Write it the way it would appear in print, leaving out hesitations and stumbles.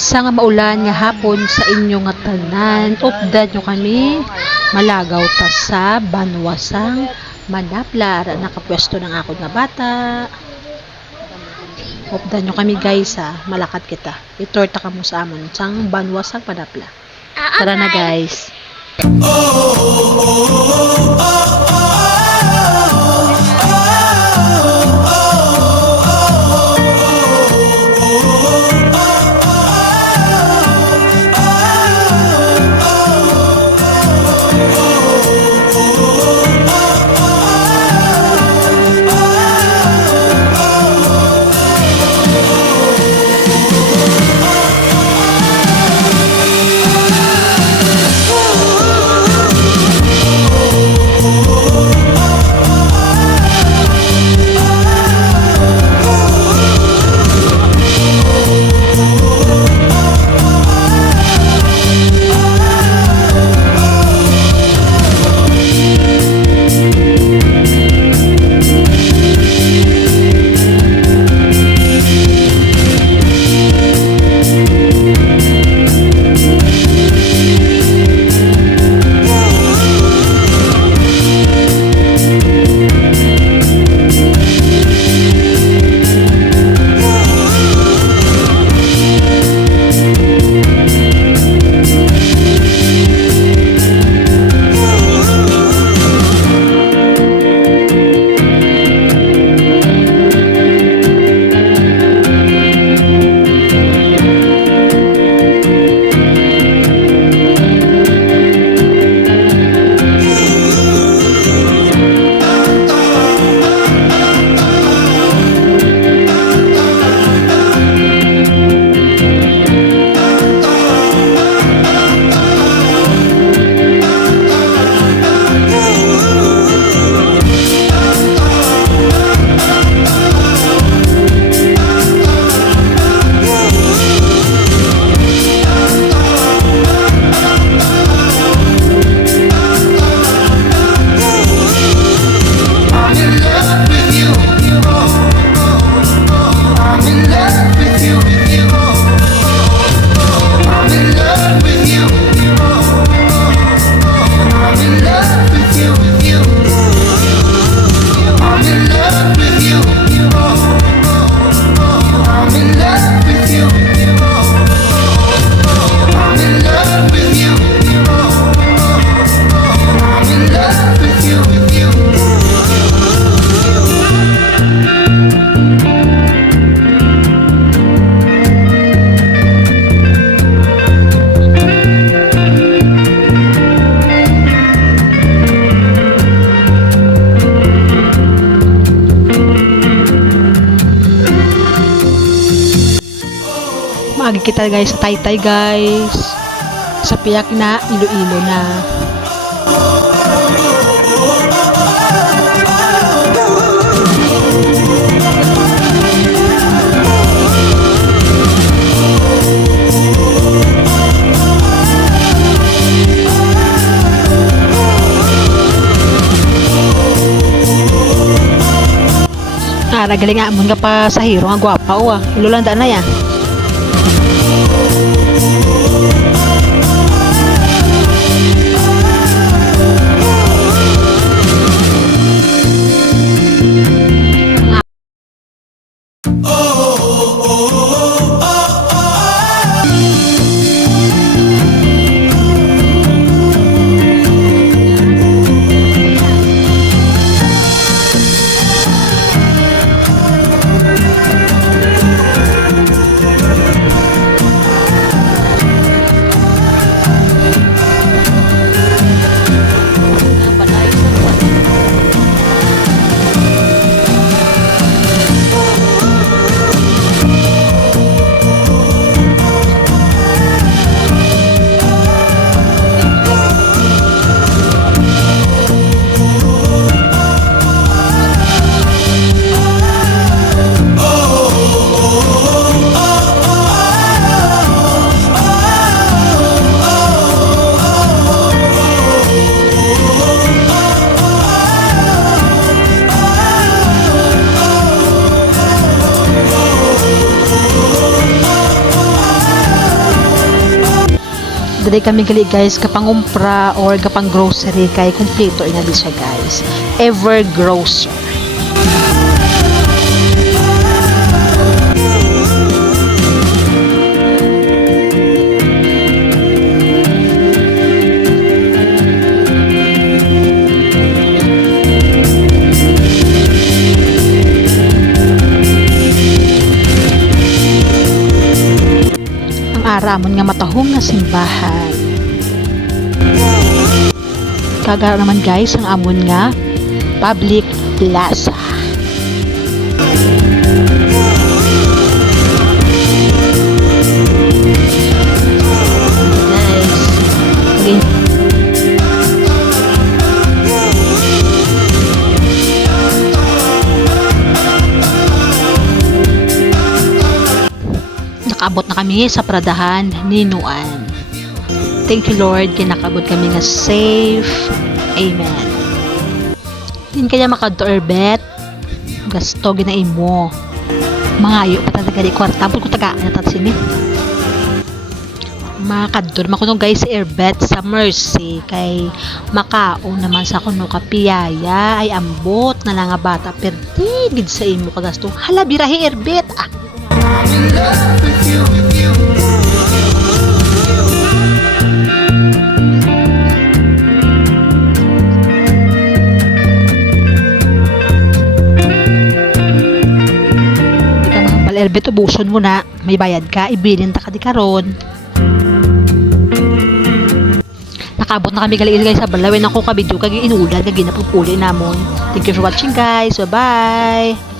Isa nga maulan nga hapon sa inyo nga tanan. Updan nyo kami. Malagaw ta sa Banwasang Manapla. Nakapwesto ng akod nga bata. Updan nyo kami guys ha. Malakat kita. Itorta ka mo sa amon sang Banwasang Manapla. Tara na guys. Maagi kita guys sa Taytay guys. Sa piyak na Iloilo na. Nagaling nga mo nga pa sa hero nga gwapa o ilulanda na ya. Dali kami gali guys kapang umpra or kapang grocery kay kompleto ina di siya guys. Ever Grocer. Aramon nga matahong nga simbahan. Kagara naman guys ang amon nga public plaza. Guys, again. Nakaabot na kami sa Pradahan ni Nuan. Thank you Lord, kinakabot kami nga safe. Amen. Din kaya makadto erbet. Gasto ginain mo. Mangayo pa talaga di kwarta ko tagaan na sini. Makadto naman kuno guys sa erbet sa Mercy kay makao naman sa kuno kapiyaya ay ambot na lang nga bata perti gid sa imo kagasto. Hala birahi erbet ah. Erbet ubuson mo na, may bayad ka, ibilin ta ka di karon. Nakabot na kami gali guys sa balawin ako ka video kag inulan kag ginapupuli namon. Thank you for watching guys. Bye bye.